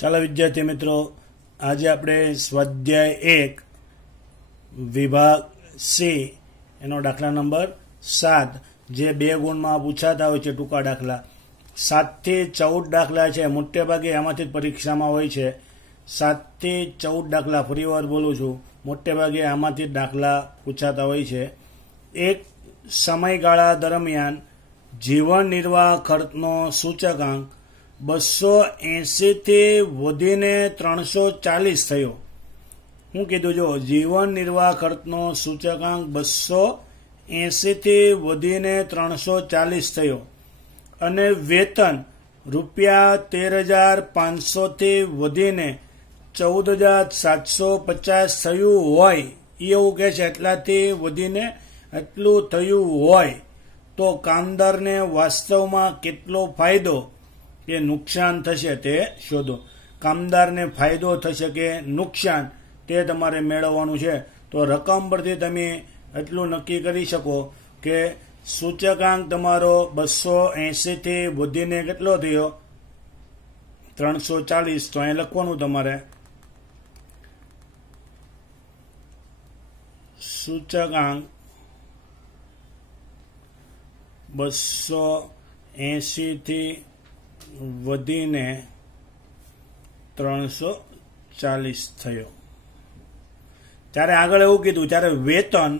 ચાલો વિદ્યાર્થી મિત્રો, આજે આપણે સ્વાધ્યાય 1 વિભાગ સી એનો દાખલા નંબર 7 જે 2 ગુણમાં પૂછાતા હોય છે ટૂંકા દાખલા 7 થી 14 દાખલા છે. મોટે ભાગે આમાંથી જ પરીક્ષામાં હોય છે. 7 થી 14 દાખલા, ફરીવાર બોલું છું, મોટે ભાગે આમાંથી જ દાખલા પૂછાતા હોય છે. એક સમયગાળા દરમિયાન જીવન નિર્વાહ ખર્ચનો સૂચકાંક 280 થી વધીને 340 થયો. હું કીધું જો, જીવન નિર્વાહ ખર્ચનો સૂચકાંક 280 થી વધીને 340 થયો અને વેતન ₹13,500 થી વધીને 14,750 થયું હોય, એવું કહે છે. એટલાથી વધીને એટલું થયું હોય તો કામદારને વાસ્તવમાં કેટલો ફાયદો કે નુકસાન થશે તે શોધો. કામદારને ફાયદો થશે કે નુકસાન તે તમારે મેળવવાનું છે. તો રકમ પરથી તમે એટલું નક્કી કરી શકો કે સૂચકાંક તમારો 280 થી વધીને કેટલો થયો 340. તો અહીં લખવાનું તમારે સૂચકાંક 280 થી વધીને 340 થયો. ત્યારે આગળ એવું કીધું, ત્યારે વેતન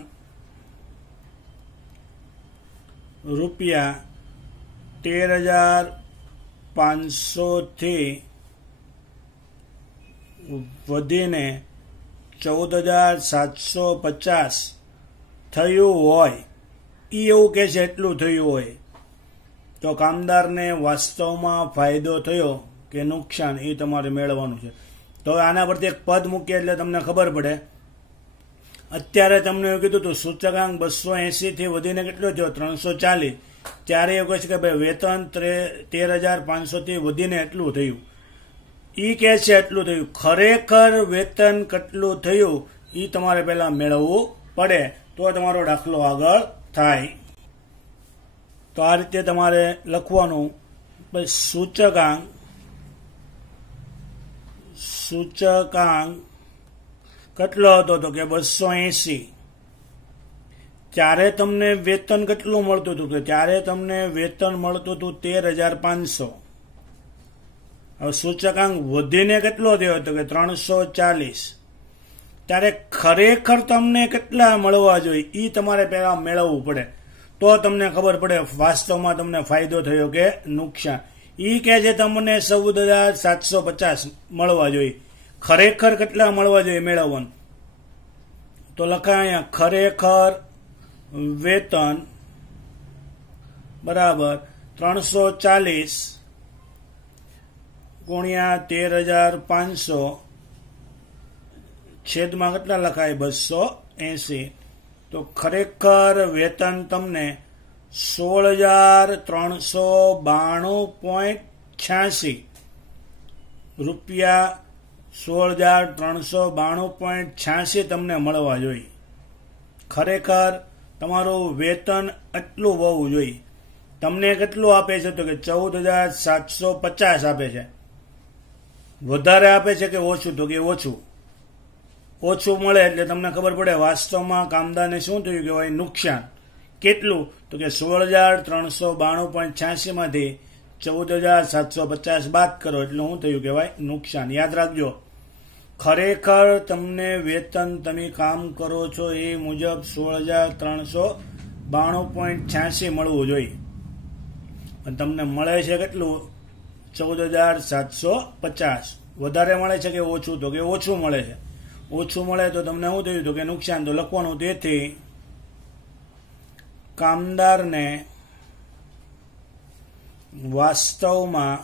₹13,500 થી વધીને 14,750 થયું હોય, એ એવું કે છે એટલું થયું હોય તો કામદારને વાસ્તવમાં ફાયદો થયો કે નુકસાન એ તમારે મેળવવાનું છે. તો આના પરથી એક પદ મૂકીએ એટલે તમને ખબર પડે. અત્યારે તમને એવું કીધું હતું સૂચકાંક 280 થી વધીને કેટલો થયો 340. ત્યારે એવું કહે છે કે ભાઈ વેતન 13,500 થી વધીને એટલું થયું, એ કહે છે એટલું થયું. ખરેખર વેતન કેટલું થયું એ તમારે પહેલા મેળવવું પડે તો તમારો દાખલો આગળ થાય. તો આ રીતે તમારે લખવાનું. સૂચકાંક કેટલો હતો તો કે 280. ત્યારે તમને વેતન કેટલું મળતું હતું? કે ત્યારે તમને વેતન મળતું હતું 13,500. હવે સૂચકાંક વધીને કેટલો થયો હતો કે 340. ત્યારે ખરેખર તમને કેટલા મળવા જોઈએ એ તમારે પહેલા મેળવવું પડે તો તમને ખબર પડે વાસ્તવમાં તમને ફાયદો થયો કે નુકસાન. એ કહે છે તમને 14,750 મળવા જોઈએ. ખરેખર કેટલા મળવા જોઈએ મેળવવાનું? તો લખાય અહીંયા ખરેખર વેતન બરાબર 340 ગુણ્યા 13,500 છેદમાં કેટલા લખાય 280. તો ખરેખર વેતન તમને 16,392.86 રૂપિયા 16,392.86 તમને મળવા જોઈએ. ખરેખર તમારું વેતન એટલું હોવું જોઈએ. તમને કેટલું આપે છે તો કે 14,750 આપે છે. વધારે આપે છે કે ઓછું? તો કે ઓછું. ઓછું મળે એટલે તમને ખબર પડે વાસ્તવમાં કામદારને શું થયું કે ભાઈ નુકસાન. કેટલું? તો કે 16,392.86 માંથી 14,750 બાદ કરો એટલે શું થયું કે ભાઈ નુકસાન. યાદ રાખજો, ખરેખર તમને વેતન તમે કામ કરો છો એ મુજબ 16,392.86 મળવું જોઈએ. અને તમને મળે છે કેટલું 14,750. વધારે મળે છે કે ઓછું? તો કે ઓછું મળે છે. ઓછું મળે તો તમને શું થયું તો કે નુકસાન. તો લખવાનું તેથી કામદારને વાસ્તવમાં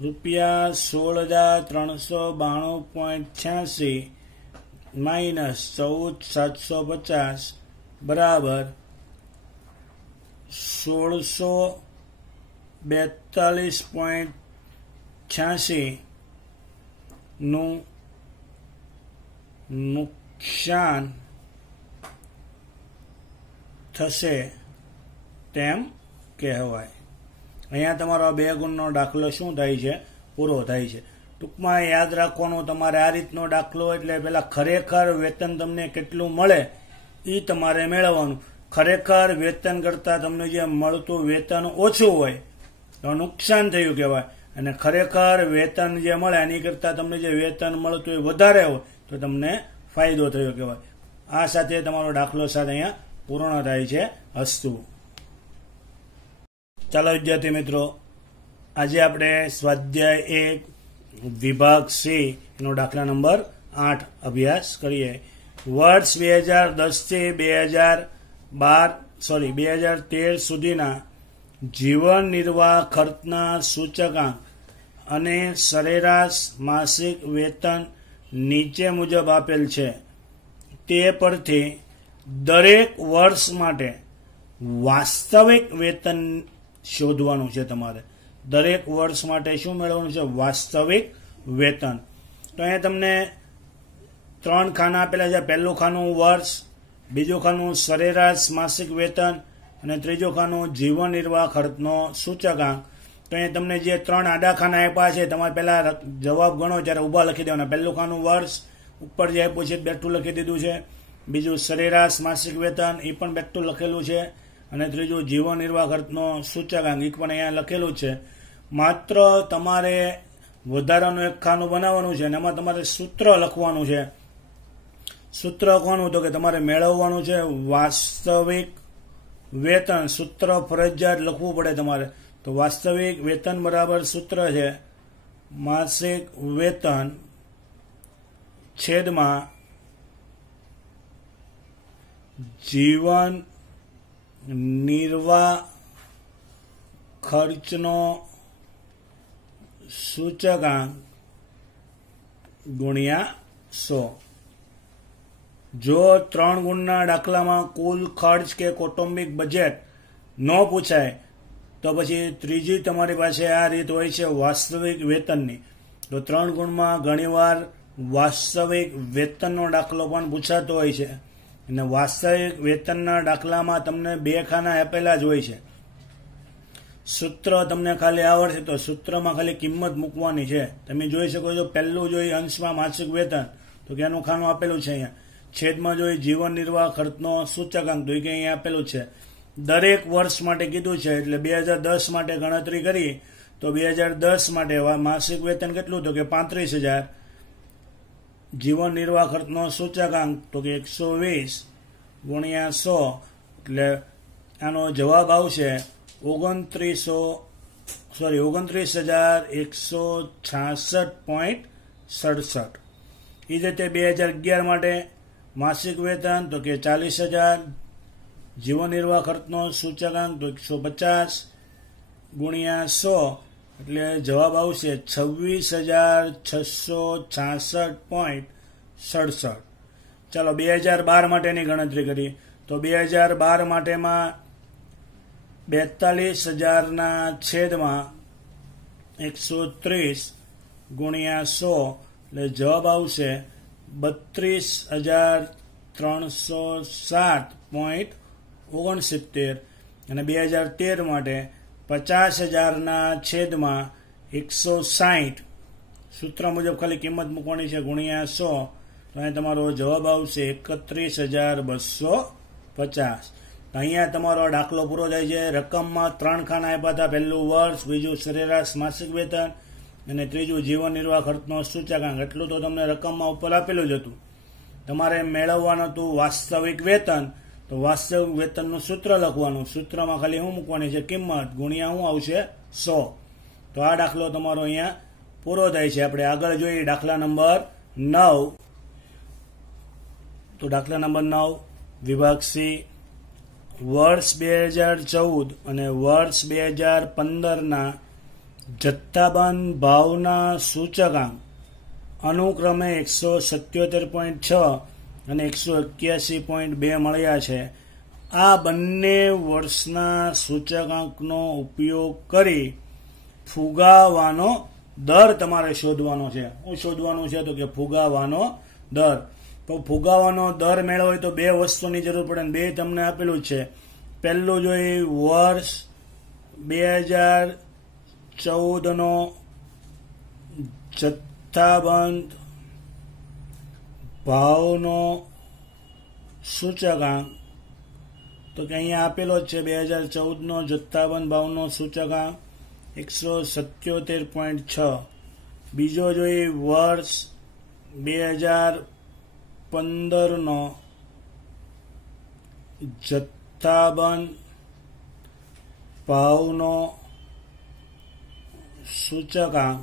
₹16,392.86 માઇનસ 14,750 બરાબર 1,642.86 નું નુકસાન થશે તેમ કહેવાય. અહીંયા તમારો આ 2 ગુણનો દાખલો શું થાય છે? પૂરો થાય છે. ટૂંકમાં યાદ રાખવાનું, તમારે આ રીતનો દાખલો એટલે પેલા ખરેખર વેતન તમને કેટલું મળે એ તમારે મેળવવાનું. ખરેખર વેતન કરતાં તમને જે મળતું વેતન ઓછું હોય તો નુકસાન થયું કહેવાય, અને ખરેખર વેતન જે મળે એની કરતાં તમને જે વેતન મળતું એ વધારે હોય તો તમને ફાયદો થયો કહેવાય. આ સાથે તમારો દાખલો સાથે અહીંયા પૂર્ણ થાય છે. અસ્તુ. ચાલો વિદ્યાર્થી મિત્રો, આજે આપણે સ્વાધ્યાય 1 વિભાગ સી એનો દાખલા નંબર 8 અભ્યાસ કરીએ. વર્ષ 2010 થી 2013 સુધીના જીવન નિર્વાહ ખર્ચના સૂચકાંક અને સરેરાશ માસિક વેતન નીચે મુજબ આપેલ છે. તે પરથી દરેક વર્ષ માટે વાસ્તવિક વેતન શોધવાનું છે. તમારે દરેક વર્ષ માટે શું મેળવવાનું છે? વાસ્તવિક વેતન. તો અહીંયા તમને 3 ખાના આપેલા છે. પહેલું ખાનું વર્ષ, બીજું ખાનું સરેરાશ માસિક વેતન અને ત્રીજું ખાનું જીવન નિર્વાહ ખર્ચનો સૂચકાંક. તો અહીંયા તમને જે 3 આડા ખાના આપ્યા છે, તમારે પહેલા જવાબ ગણો ત્યારે ઊભા લખી દેવાના. પહેલું ખાનું વર્ષ, ઉપર જે આપ્યું છે બેઠું લખી દીધું છે. બીજું સરેરાશ માસિક વેતન, એ પણ બેઠું લખેલું છે. અને ત્રીજું જીવન નિર્વાહ ખર્ચનો સૂચકાંક, એ પણ અહીંયા લખેલું છે. માત્ર તમારે વધારાનું એક ખાનું બનાવવાનું છે અને એમાં તમારે સૂત્ર લખવાનું છે. સૂત્ર કોનું? તો કે તમારે મેળવવાનું છે વાસ્તવિક વેતન. સૂત્ર ફરજિયાત લખવું પડે તમારે. તો વાસ્તવિક વેતન બરાબર સૂત્ર છે માસિક વેતન છેદમાં જીવન નિર્વાહ ખર્ચનો સૂચકાંક ગુણ્યા 100. જો 3 ગુણના દાખલામાં કુલ ખર્ચ કે કૌટુંબિક બજેટ ન પૂછાય તો પછી ત્રીજી તમારી પાસે આ રીત હોય છે વાસ્તવિક વેતનની. તો 3 ગુણમાં ઘણીવાર વાસ્તવિક વેતનનો દાખલો પણ પૂછાતો હોય છે, અને વાસ્તવિક વેતનના દાખલામાં તમને 2 ખાના આપેલા જ હોય છે. સૂત્ર તમને ખાલી આવડશે તો સૂત્રમાં ખાલી કિંમત મૂકવાની છે. તમે જોઈ શકો છો, પહેલું જોઈ અંશમાં માસિક વેતન તો કે એનું ખાનું આપેલું છે અહીંયા. છેદમાં જોઈ જીવન નિર્વાહ ખર્ચનો સૂચકાંક તો કે અહીંયા આપેલું છે. દરેક વર્ષ માટે કીધું છે એટલે 2010 માટે ગણતરી કરી તો 2010 માટે માસિક વેતન કેટલું? તો કે 35,000. જીવન નિર્વાહ ખર્ચનો સૂચકાંક તો કે 120 ગુણ્યા 100 એટલે આનો જવાબ આવશે 29,166.67. એ જ રીતે 2011 માટે માસિક વેતન તો કે 40,000. જીવન નિર્વાહ ખર્ચનો સૂચકાંક તો 150 ગુણ્યા 100 એટલે જવાબ આવશે 26,666.67. ચાલો 2012 માટેની ગણતરી કરીએ તો 2012 માટેમાં 42,000ના છેદમાં 130 ગુણ્યા 100 એટલે જવાબ આવશે 32,307.69. અને 2013 માટે 50,000ના છેદમાં 160 સૂત્ર મુજબ ખાલી કિંમત મૂકવાની છે ગુણ્યા 100 તો અહીં તમારો જવાબ આવશે 31,250. અહીંયા તમારો દાખલો પૂરો થાય છે. રકમમાં 3 ખાના આપ્યા હતા. પહેલું વર્ષ, બીજું સરેરાશ માસિક વેતન અને ત્રીજું જીવન નિર્વાહ ખર્ચનો સૂચકાંક. એટલું તો તમને રકમમાં ઉપર આપેલું જ હતું. તમારે મેળવવાનું હતું વાસ્તવિક વેતન. તો વાસ્તવિક વેતનનું સૂત્ર લખવાનું. સૂત્રમાં ખાલી શું મૂકવાની છે? કિંમત ગુણ્યા શું આવશે? 100. તો આ દાખલો તમારો અહીંયા પૂરો થાય છે. આપણે આગળ જોઈએ દાખલા નંબર 9. તો દાખલા નંબર 9 વિભાગ સી. વર્ષ 2014 અને વર્ષ 2015ના જથ્થાબંધ ભાવના સૂચકાંક અનુક્રમે 177.6 અને 181.2 મળ્યા છે. આ બંને વર્ષના સૂચકાંકનો ઉપયોગ કરી ફુગાવાનો દર તમારે શોધવાનો છે. શું શોધવાનું છે? તો કે ફુગાવાનો દર. તો ફુગાવાનો દર મેળવવો હોય તો 2 વસ્તુની જરૂર પડે, અને 2 તમને આપેલું જ છે. પહેલું જોઈએ વર્ષ 2014 14 જથ્થાબંધ ભાવનો સૂચકાંક, તો કે અહીંયા આપેલો જ છે 2014 જથ્થાબંધ ભાવનો સૂચકાંક 177.6. બીજો જોઈએ વર્ષ 2015 જથ્થાબંધ ભાવનો સૂચકાંક,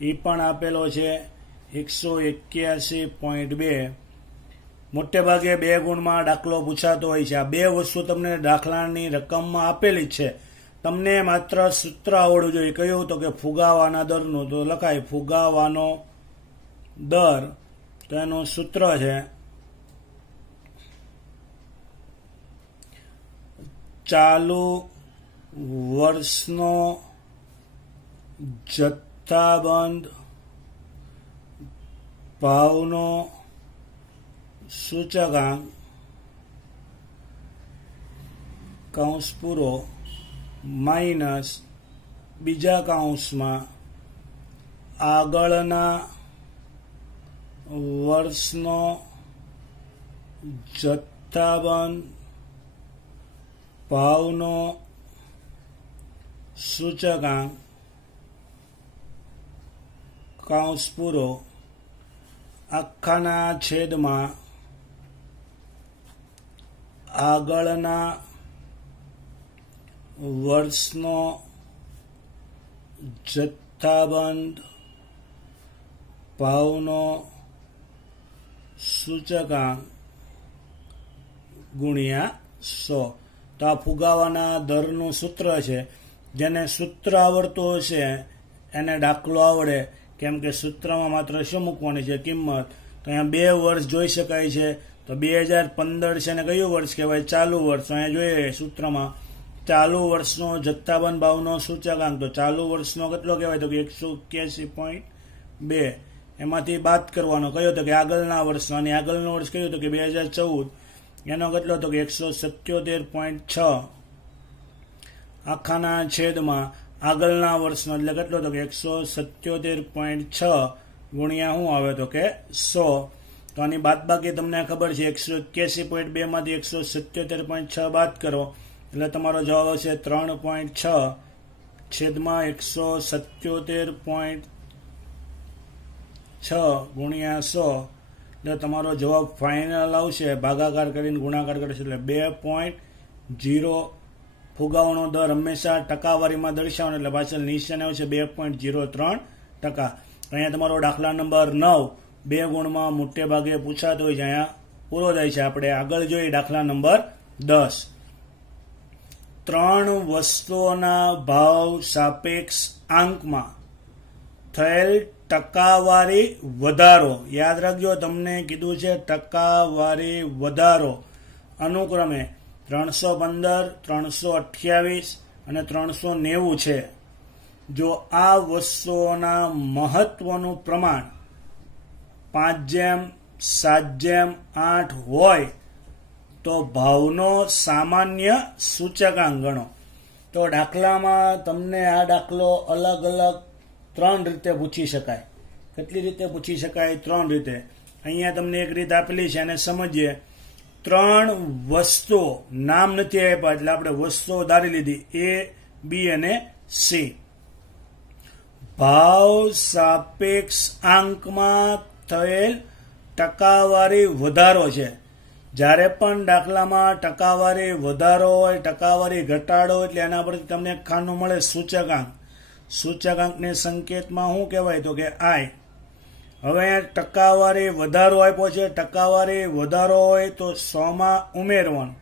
એ પણ આપેલો છે 181.2. મોટે ભાગે 2 ગુણમાં દાખલો પૂછાતો હોય છે. આ બે વસ્તુ તમને દાખલાની રકમમાં આપેલી જ છે, તમને માત્ર સૂત્ર આવડવું જોઈએ. કયું? તો કે ફુગાવાના દરનું. તો લખાય ફુગાવાનો દર, તો એનું સૂત્ર છે ચાલુ વર્ષનો જથ્થાબંધ ભાવનો સૂચકાંક કૌંસ પૂરો માઇનસ બીજા કૌંસમાં આગળના વર્ષનો જથ્થાબંધ ભાવનો સૂચકાંક કૌંસ પૂરો આખાના છેદમાં આગળના વર્ષનો જથ્થાબંધ ભાવનો સૂચકાંક ગુણ્યા 100. તો આ ફુગાવાના દરનું સૂત્ર છે. જેને સૂત્ર આવડતું હશે એને દાખલો આવડે, કેમ કે સૂત્રમાં માત્ર શું મૂકવાની છે? કિંમત. તો અહીંયા 2 વર્ષ જોઈ શકાય છે. તો 2015 છે ને કયું વર્ષ કહેવાય? ચાલુ વર્ષ. અહીંયા જોઈએ સૂત્રમાં ચાલુ વર્ષનો જથ્થાબંધ ભાવનો સૂચકાંક. તો ચાલુ વર્ષનો કેટલો કહેવાય? તો કે 181.2. એમાંથી બાદ કરવાનો કયો? તો કે આગળના વર્ષનો. અને આગળનો વર્ષ કયો? તો કે 2014. એનો કેટલો? તો કે 177.6 આખાના છેદમાં આગળના વર્ષનો, એટલે કેટલો? તો કે 177.6 ગુણ્યા શું આવે? તો કે 100. તો આની બાદબાકી તમને ખબર છે, 181.2 માંથી 177.6 બાદ કરો એટલે તમારો જવાબ હશે 3.6 છેદમાં 177.6 ગુણ્યા 100. એટલે તમારો જવાબ ફાઇનલ આવશે. ભાગાકાર કરીને ગુણાકાર કરશે એટલે 2.0. ફુગાવાનો દર હંમેશા ટકાવારીમાં દર્શાવવાનો, એટલે પાછળ નિશાન આવશે 2.03%. અહીંયા તમારો દાખલા નંબર 9 2 ગુણમાં મોટે ભાગે પૂછાતો હોય છે. અહીંયા પૂરો થાય છે. આપણે આગળ જોઈએ દાખલા નંબર 10. 3 વસ્તુઓના ભાવ સાપેક્ષ આંકમાં થયેલ ટકાવારી વધારો. યાદ રાખજો, તમને કીધું છે ટકાવારી વધારો અનુક્રમે 315, 328 અને 390 છે. જો આ વસ્તુઓના મહત્વનું પ્રમાણ 5:7:8 હોય તો ભાવનો સામાન્ય સૂચકાંક ગણો. તો દાખલામાં તમને આ દાખલો અલગ અલગ 3 રીતે પૂછી શકાય. કેટલી રીતે પૂછી શકાય? 3 રીતે. અહીંયા તમને એક રીત આપેલી છે, એને સમજીએ. 3 વસ્તુઓ, નામ નથી આપ્યા એટલે આપણે વસ્તુઓ ધારી લીધી, A, B અને C. ભાવ સાપેક્ષ આંકમાં થયેલ ટકાવારી વધારો છે. જ્યારે પણ દાખલામાં ટકાવારી વધારો હોય, ટકાવારી ઘટાડો, એટલે એના પરથી તમને એક ખાનું મળે સૂચકાંક. સૂચકાંકને સંકેતમાં શું કહેવાય? તો કે I. હવે ટકાવારી વધારો આપ્યો છે. ટકાવારી વધારો હોય તો 100 માં ઉમેરવાનું,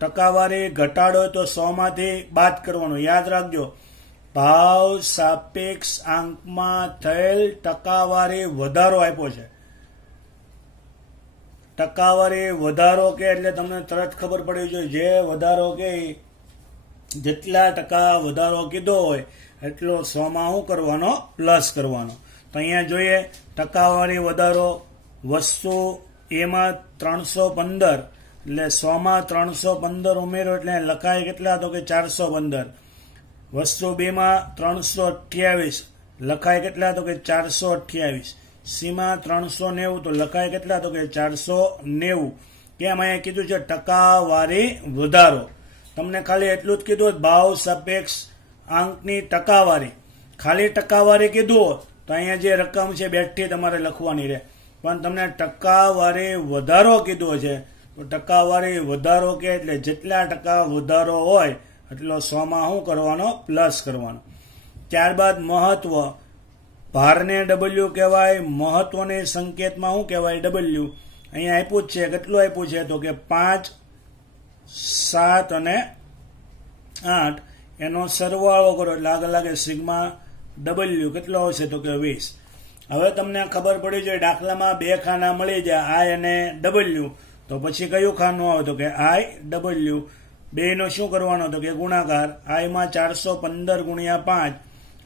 ટકાવારી ઘટાડો હોય તો 100 માંથી બાદ કરવાનું. યાદ રાખજો, ભાવ સાપેક્ષ આંકમાં થયેલ ટકાવારી વધારો આપ્યો છે. ટકાવારી વધારો કે એટલે તમને તરત ખબર પડી જોઈએ, જે વધારો કે જેટલા ટકા વધારો કીધો હોય એટલો 100 માં શું કરવાનો? પ્લસ કરવાનો. તો અહીંયા જોઈએ ટકાવારી વધારો વસ્તુ એમાં 315, એટલે 100 માં 315 ઉમેરો એટલે લખાય કેટલા? તો કે 415. વસ્તુ બી માં 328 લખાય કેટલા તો કે 428. સી માં 390 તો લખાય કેટલા તો કે 490. કેમ અહીંયા કીધું છે ટકાવારી વધારો. તમને ખાલી એટલું જ કીધું ભાવ સાપેક્ષ આંકની ટકાવારી, ખાલી ટકાવારી કીધું તો અહીંયા જે રકમ છે બેઠી તમારે લખવાની રહે. પણ તમને ટકાવારી વધારો કીધો છે તો ટકાવારી વધારો કે એટલે જેટલા ટકા વધારો હોય એટલો 100 માં શું કરવાનો? પ્લસ કરવાનો. ત્યારબાદ મહત્વ, ભારને ડબલ્યુ કહેવાય, મહત્વની સંકેતમાં શું કહેવાય? ડબલ્યુ. અહીંયા આપ્યું જ છે, કેટલું આપ્યું છે તો કે 5, 7 અને 8 એનો સરવાળો કરો એટલે આગળ લાગે સિગ્મા ડબલ્યુ કેટલો આવશે તો કે 20. હવે તમને ખબર પડી જાય દાખલામાં બે ખાના મળી જાય આઈ અને ડબલ્યુ, તો પછી કયું ખાનું આવે તો કે આઈ ડબલ્યુ. બેનો શું કરવાનો તો કે ગુણાકાર. આઈ માં 415 ગુણ્યા 5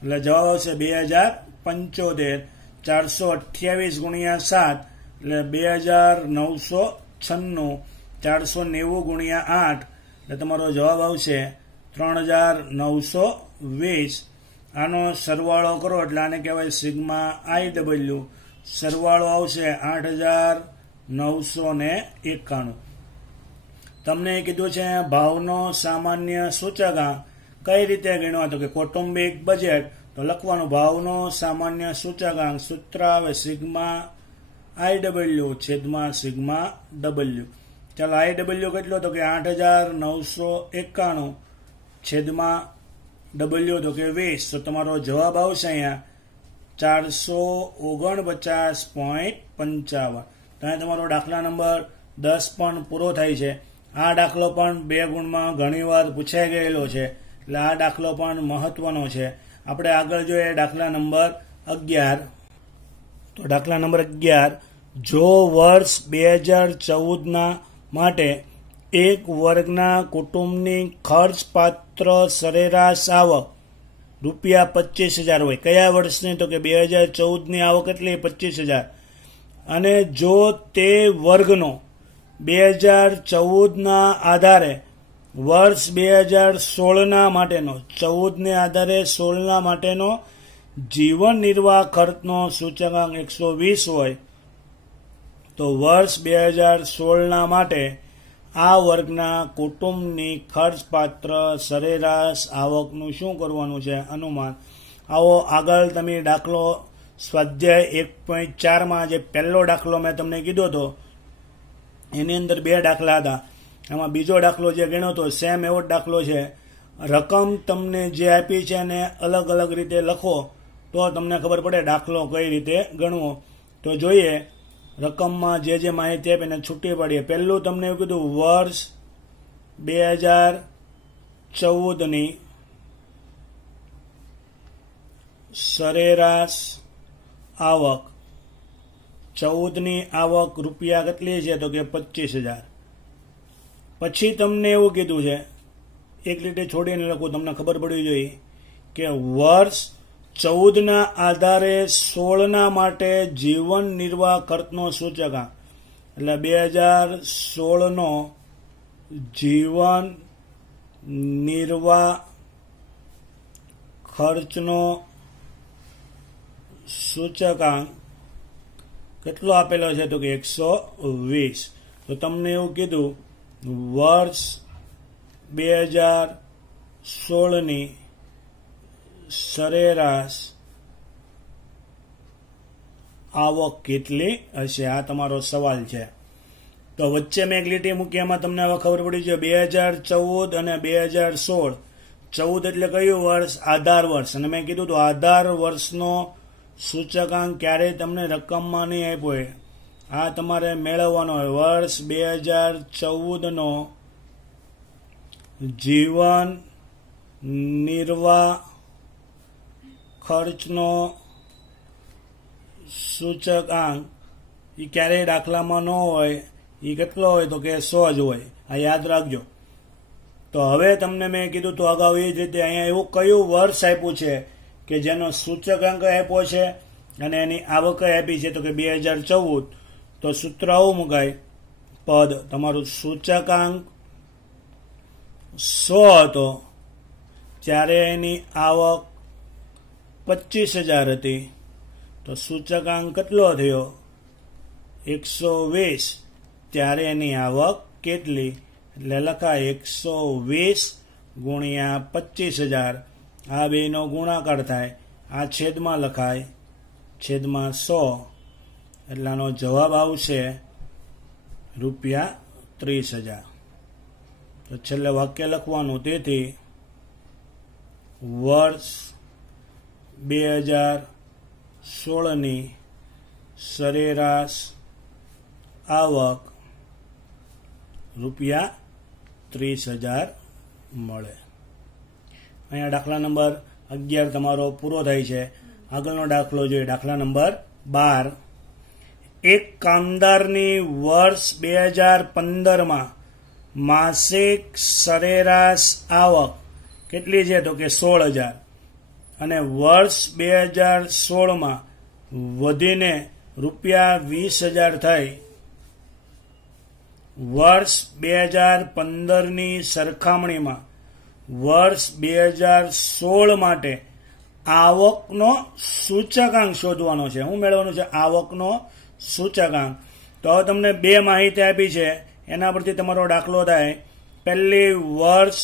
એટલે જવાબ આવશે 2075. 428 ગુણ્યા 7 એટલે 2996. 490 ગુણ્યા 8 એટલે તમારો જવાબ આવશે 3920. આનો સરવાળો કરો એટલે આને કહેવાય સિગ્મા આઈ ડબલ્યુ. સરવાળો આવશે 8991. તમને કીધું છે ભાવનો સામાન્ય સૂચકાંક કઈ રીતે ગણવા તો કે કૌટુંબિક બજેટ. તો લખવાનું ભાવનો સામાન્ય સૂચકાંક, સૂત્ર આવે સિગ્મા આઈ ડબલ્યુ છેદમાં સિગ્મા ડબલ્યુ. ચાલો આઈ ડબલ્યુ કેટલો તો કે 8991 છેદમાં ડબલ્યુ તો કે 20. તો તમારો જવાબ આવશે અહીંયા 449.55. ત્યાં તમારો દાખલા નંબર 10 પણ પૂરો થાય છે. આ દાખલો પણ 2 ગુણમાં ઘણીવાર પૂછાઈ ગયેલો છે એટલે આ દાખલો પણ મહત્વનો છે. આપણે આગળ જોઈએ દાખલા નંબર 11. તો દાખલા નંબર 11, જો વર્ષ 2014 માટે એક વર્ગના કુટુંબની ખર્ચપાત્ર સરેરાશ આવક ₹25,000 હોય. કયા વર્ષની તો કે 2014ની આવક એટલી 25,000. અને જો તે વર્ગનો 2014ના આધારે વર્ષ 2016ના માટેનો 14ને આધારે 16ના માટેનો જીવન નિર્વાહ ખર્ચનો સૂચકાંક 120 હોય તો વર્ષ 2016ના માટે આ વર્ગના કુટુંબની ખર્ચપાત્ર સરેરાશ આવકનું શું કરવાનું છે? અનુમાન. આવો આગળ તમે દાખલો સ્વાધ્યાય 1.4માં જે પહેલો દાખલો મેં તમને કીધો હતો એની અંદર 2 દાખલા હતા. એમાં બીજો દાખલો જે ગણ્યો હતો સેમ એવો જ દાખલો છે. રકમ તમને જે આપી છે એને અલગ અલગ રીતે લખો તો તમને ખબર પડે દાખલો કઈ રીતે ગણવો. તો જોઈએ રકમમાં જે માહિતી આપે એને છૂટી પડીએ. પહેલું તમને એવું કીધું વર્ષ 2014ની સરેરાશ આવક. 14ની આવક રૂપિયા કેટલી છે તો કે 25,000. પછી તમને એવું કીધું છે, એક લીટે છોડીને લખું તમને ખબર પડવી જોઈએ કે વર્ષ 14ના આધારે 16ના માટે જીવન નિર્વાહ ખર્ચનો સૂચકાંક એટલે 2016નો જીવન નિર્વાહ ખર્ચનો સૂચકાંક કેટલો આપેલો છે તો કે 120. તો તમને એવું કીધું વર્ષ 2016ની સરેરાશ આવક કેટલી હશે? આ તમારો સવાલ છે. તો વચ્ચે મેં એક લીટી મૂકી એમાં તમને હવે ખબર પડી છે 2014 અને 2016. 14 એટલે કયું વર્ષ? આધાર વર્ષ. અને મેં કીધું તો આધાર વર્ષનો સૂચકાંક ક્યારેય તમને રકમમાં નહીં આપ્યો હોય, આ તમારે મેળવવાનો હોય. વર્ષ 2014નો જીવન નિર્વાહ ખર્ચનો સૂચકાંક એ ક્યારેય દાખલામાં ન હોય. એ કેટલો હોય તો કે 100 જ હોય. આ યાદ રાખજો. તો હવે તમને મેં કીધું તો અગાઉ એ જ રીતે અહીંયા એવું કયું વર્ષ આપ્યું છે કે જેનો સૂચકાંક આપ્યો છે અને એની આવક આપી છે તો કે 2014. તો સૂત્ર આવું મુકાય, પદ તમારું સૂચકાંક 100 હતો ત્યારે એની આવક 25,000 હતી, તો સૂચકાંક કેટલો થયો? 120. ત્યારે એની આવક કેટલી? એટલે લખાય 120 ગુણ્યા 25,000. આ બેનો ગુણાકાર થાય, આ છેદમાં લખાય, છેદમાં 100. એટલે આનો જવાબ આવશે ₹30,000. તો છેલ્લે વાક્ય લખવાનું. તેથી વર્ષ 2016ની સરેરાશ આવક ₹30,000 મળે. અહીંયા દાખલા નંબર 11 તમારો પૂરો થાય છે. આગળનો દાખલો જોઈએ, દાખલા નંબર 12. એક કામદારની વર્ષ 2015માં માસિક સરેરાશ આવક કેટલી છે? તો કે 16,000. અને વર્ષ 2016માં વધીને ₹20,000 થઈ. વર્ષ 2015ની સરખામણીમાં વર્ષ 2016 માટે આવકનો સૂચકાંક શોધવાનો છે. શું મેળવવાનું છે? આવકનો સૂચકાંક. તો હવે તમને બે માહિતી આપી છે, એના પરથી તમારો દાખલો થાય. પહેલી, વર્ષ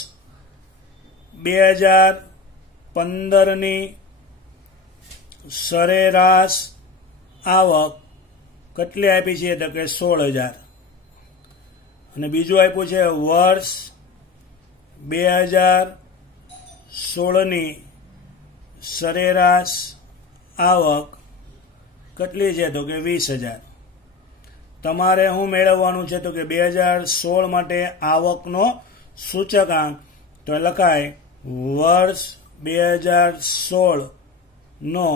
2015ની સરેરાશ આવક કેટલી આપી છે? તો કે 16,000. અને બીજું આપ્યું છે વર્ષ 2016ની સરેરાશ આવક કેટલી છે? તો કે 20,000. તમારે શું મેળવવાનું છે? તો કે 2016 માટે આવકનો સૂચકાંક. તો લખાય વર્ષ 2016 નો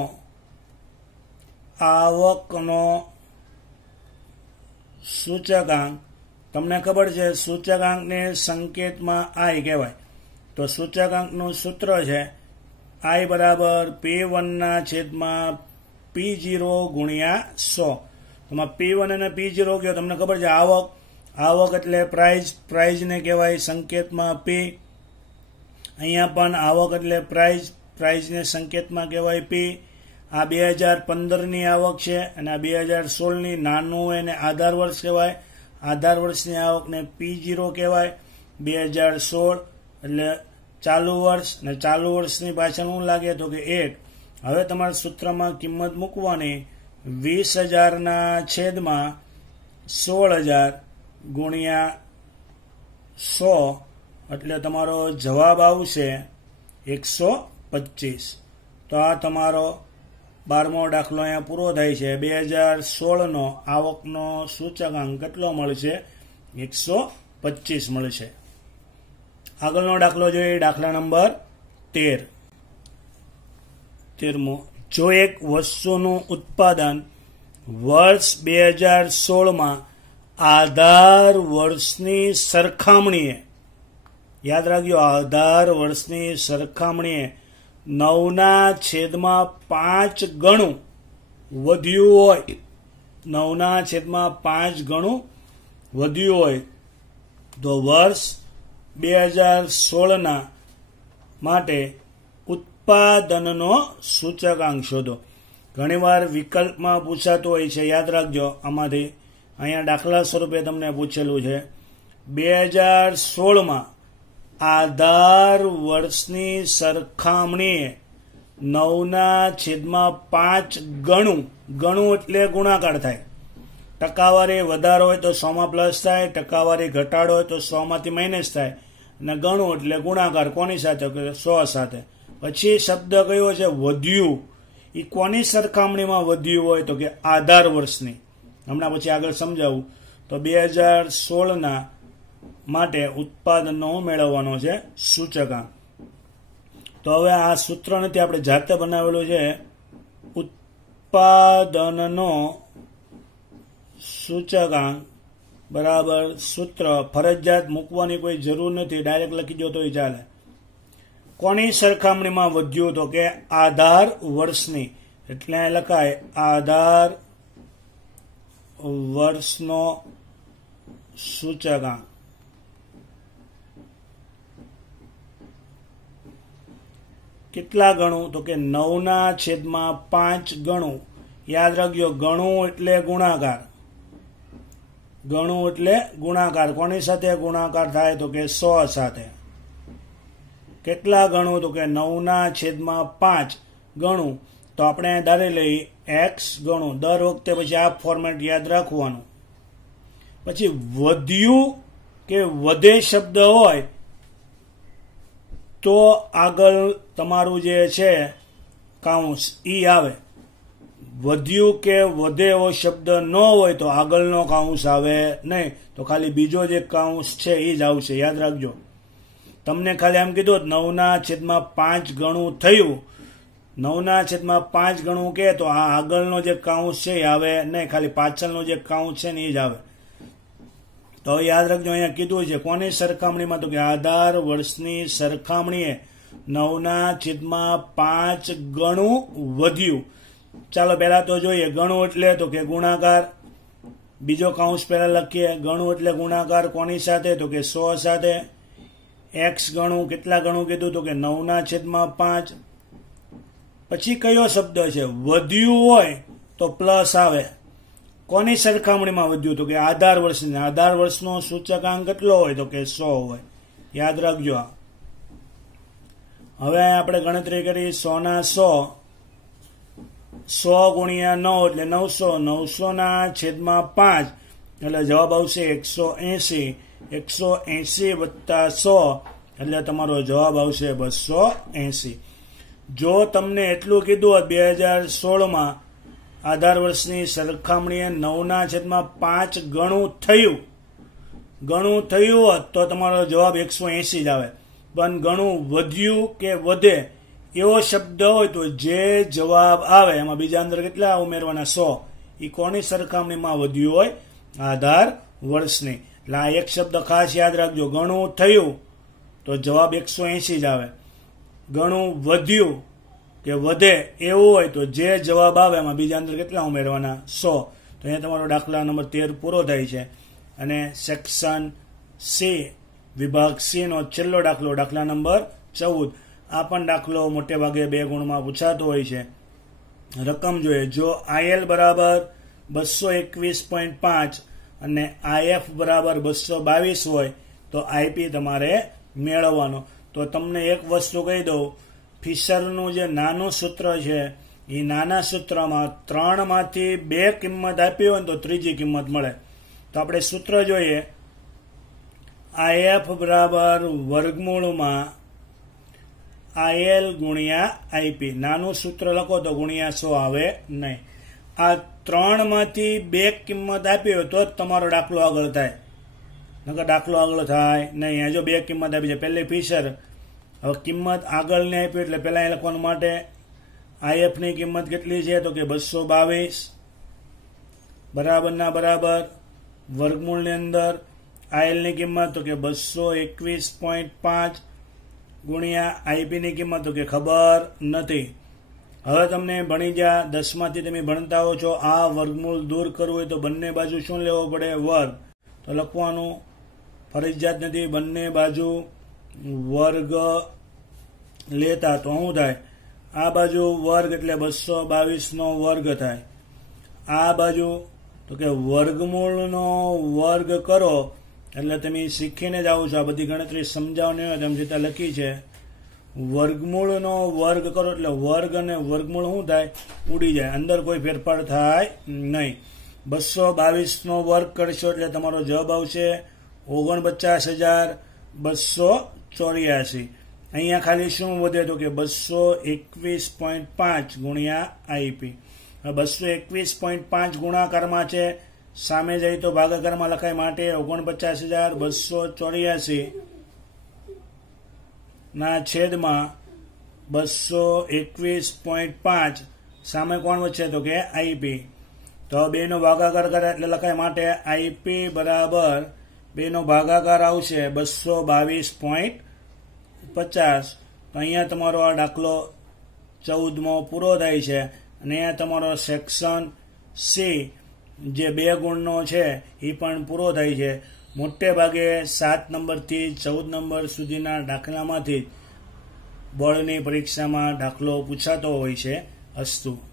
આવકનો સૂચકાંક. તમને ખબર છે સૂચકાંકને સંકેતમાં આઈ કહેવાય. તો સૂચકાંકનું સૂત્ર છે I બરાબર P1/P0 ગુણ્યા 100. એમાં P1 અને P0 કયો? તમને ખબર છે આવક. આવક એટલે પ્રાઇઝ, પ્રાઇઝને કહેવાય સંકેતમાં P. અહીંયા પણ આવક એટલે પ્રાઇઝ, પ્રાઇઝને સંકેતમાં કહેવાય P. આ 2015ની આવક છે અને આ 2016ની. નાનું એને આધાર વર્ષ કહેવાય. આધાર વર્ષની આવકને P0 કહેવાય. 2016 એટલે ચાલુ વર્ષ, અને ચાલુ વર્ષની પાછળ શું લાગે? તો કે 1. હવે તમારે સૂત્રમાં કિંમત મૂકવાની. 20,000ના છેદમાં 16,000 ગુણ્યા 100. એટલે તમારો જવાબ આવશે 125. તો આ તમારો 12મો દાખલો અહીંયા પૂરો થાય છે. 2016નો આવકનો સૂચકાંક કેટલો મળશે? 125 મળશે. આગળનો દાખલો જોઈએ, દાખલા નંબર 13મો. જો એક વસ્તુનું ઉત્પાદન વર્ષ 2016માં આધાર વર્ષની સરખામણીએ, યાદ રાખજો, આધાર વર્ષની સરખામણીએ 9/5 ગણું વધ્યું હોય, 9/5 ગણું વધ્યું હોય, તો વર્ષ 2016ના માટે ઉત્પાદનનો સૂચકાંક શોધો. ઘણીવાર વિકલ્પમાં પૂછાતું હોય છે, યાદ રાખજો. આમાંથી અહીંયા દાખલા સ્વરૂપે તમને પૂછેલું છે 2016માં આધાર વર્ષની સરખામણીએ 9/5 ગણું, ગણું એટલે ગુણાકાર થાય. ટકાવારી વધારો હોય તો 100માં પ્લસ થાય, ટકાવારી ઘટાડો હોય તો 100માંથી માઇનસ થાય, અને ગણું એટલે ગુણાકાર. કોની સાથે? 100 સાથે. પછી શબ્દ કયો છે? વધ્યું. એ કોની સરખામણીમાં વધ્યું હોય? તો કે આધાર વર્ષની. હમણાં પછી આગળ સમજાવું. તો 2016ના માટે ઉત્પાદનનો મેળવવાનો છે સૂચકાંક. તો હવે આ સૂત્ર નથી, આપણે જાતે બનાવેલું છે. ઉત્પાદનનો સૂચકાંક બરાબર સૂત્ર. ફરજિયાત મૂકવાની કોઈ જરૂર નથી, ડાયરેક્ટ લખી દો તોય ચાલે. કોની સરખામણીમાં વધ્યું? તો કે આધાર વર્ષની. એટલે લખાય આધાર વર્ષનો સૂચકાંક. કેટલા ગણું? તો કે 9/5 ગણું. યાદ રાખજો, ગણું એટલે ગુણાકાર. ગણું એટલે ગુણાકાર. કોની સાથે ગુણાકાર થાય? તો કે 100 સાથે. કેટલા ગણું? તો કે 9/5 ગણું. તો આપણે ધારી લઈએ x ગણું. દર વખતે પછી આ ફોર્મેટ યાદ રાખવાનું. પછી વધ્યું કે વધે શબ્દ હોય તો આગળ તમારું જે છે કાઉન્સ ઈ આવે. વધ્યું કે વધે એવો શબ્દ ન હોય તો આગળનો કાઉન્સ આવે નહીં, તો ખાલી બીજો જે કાઉન્સ છે એ જ આવશે. યાદ રાખજો. તમને ખાલી એમ કીધું 9/5 ગણું થયું, 9/5 ગણું કે તો આ આગળનો જે કાઉન્સ છે એ આવે નહીં, ખાલી પાછળનો જે કાઉન્સ છે ને એ જ આવે. તો યાદ રાખજો, અહીંયા કીધું છે કોની સરખામણીમાં? તો કે આધાર વર્ષની સરખામણીએ 9/5 ગણું વધ્યું. ચાલો પહેલા તો જોઈએ, ગણું એટલે તો કે ગુણાકાર. બીજો કાઉન્સ પહેલા લખીએ. ગણું એટલે ગુણાકાર કોની સાથે? તો કે 100 સાથે. x ગણું, કેટલા ગણું કીધું? તો કે 9/5. પછી કયો શબ્દ છે? વધ્યું હોય તો પ્લસ આવે. કોની સરખામણીમાં વધ્યું? તો કે આધાર વર્ષની. આધાર વર્ષનો સૂચકાંક કેટલો હોય? તો કે 100 હોય. યાદ રાખજો. હવે આપણે ગણતરી કરી 100/100. 100 ગુણ્યા 9 એટલે 900. 900/5 એટલે જવાબ આવશે 180. 180 વત્તા 100 એટલે તમારો જવાબ આવશે 280. જો તમને એટલું કીધું હોત 2016માં આધાર વર્ષની સરખામણીએ 9/5 ગણું થયું હોત તો તમારો જવાબ 180 જ આવે. પણ ગણું વધ્યું કે વધે એવો શબ્દ હોય તો જે જવાબ આવે એમાં બીજા અંદર કેટલા ઉમેરવાના? 100. એ કોની સરખામણીમાં વધ્યું હોય? આધાર વર્ષની. એટલે આ એક શબ્દ ખાસ યાદ રાખજો. ગણું થયું તો જવાબ 180 જ આવે. ગણું વધ્યું કે વધે એવું હોય તો જે જવાબ આવે એમાં બીજા અંદર કેટલા ઉમેરવાના? 100. તો અહીંયા તમારો દાખલા નંબર 13 પૂરો થાય છે. અને સેક્શન સી, વિભાગ સી નો છેલ્લો દાખલો, દાખલા નંબર 14. આ પણ દાખલો મોટે ભાગે 2 ગુણમાં પૂછાતો હોય છે. રકમ જોઈએ. જો IL બરાબર 221.5 અને IF બરાબર 222 હોય તો IP તમારે મેળવવાનો. તો તમને એક વસ્તુ કહી દઉં, ફિશરનું જે નાનું સૂત્ર છે એ નાના સૂત્રમાં 3માંથી 2 કિંમત આપી હોય ને તો ત્રીજી કિંમત મળે. તો આપણે સૂત્ર જોઈએ. IF બરાબર વર્ગમૂળમાં IL ગુણ્યા IP. નાનું સૂત્ર લખો તો ગુણ્યા 100 આવે નહીં. આ 3માંથી 2 કિંમત આપી હોય તો જ તમારો દાખલો આગળ થાય, નકર દાખલો આગળ થાય નહીં. જો 2 કિંમત આપી છે, પહેલી ફિશર. હવે કિંમત આગળની આપી એટલે પહેલા એ લખવાનું માટે IF ની કિંમત કેટલી છે? તો કે 222 બરાબરના બરાબર વર્ગમૂળની અંદર IL ની કિંમત તો કે 221.5 ગુણ્યા IP ની કિંમત તો કે ખબર નથી. હવે તમને ભણી ગયા 10માંથી તમે ભણતા હો છો. આ વર્ગમૂળ દૂર કરવું હોય તો બંને બાજુ શું લેવો પડે? વર્ગ. તો લખવાનું ફરજિયાત નથી. બંને બાજુ વર્ગ લેતા તો શું થાય? આ બાજુ વર્ગ એટલે 222 નો વર્ગ થાય. આ બાજુ તો કે વર્ગમૂળનો વર્ગ કરો એટલે તમે શીખીને જ આવો છો. આ બધી ગણતરી સમજાવવાની હોય તેમ છતાં લખી છે. વર્ગમૂળનો વર્ગ કરો એટલે વર્ગ અને વર્ગમૂળ શું થાય? ઉડી જાય. અંદર કોઈ ફેરફાર થાય નહીં. 222 નો વર્ગ કરશો એટલે તમારો જવાબ આવશે 49,284. અહીંયા ખાલી શું વધે? તો કે 221.5 ગુણ્યા IP. 221.5 ગુણાકારમાં છે, સામે જાય તો ભાગાકારમાં લખાય માટે 49,284 ના છેદમાં 221.5 સામે કોણ વચ્ચે? તો કે IP. તો 2 નો ભાગાકાર કરે એટલે લખાય માટે IP બરાબર 2 નો ભાગાકાર આવશે 222.50. તો અહીંયા તમારો આ દાખલો 14મો પૂરો થાય છે. અને અહીંયા તમારો સેક્શન સી જે 2 ગુણનો છે એ પણ પૂરો થાય છે. મોટે ભાગે 7 નંબરથી 14 નંબર સુધીના દાખલામાંથી બોર્ડની પરીક્ષામાં દાખલો પૂછાતો હોય છે. અસ્તુ.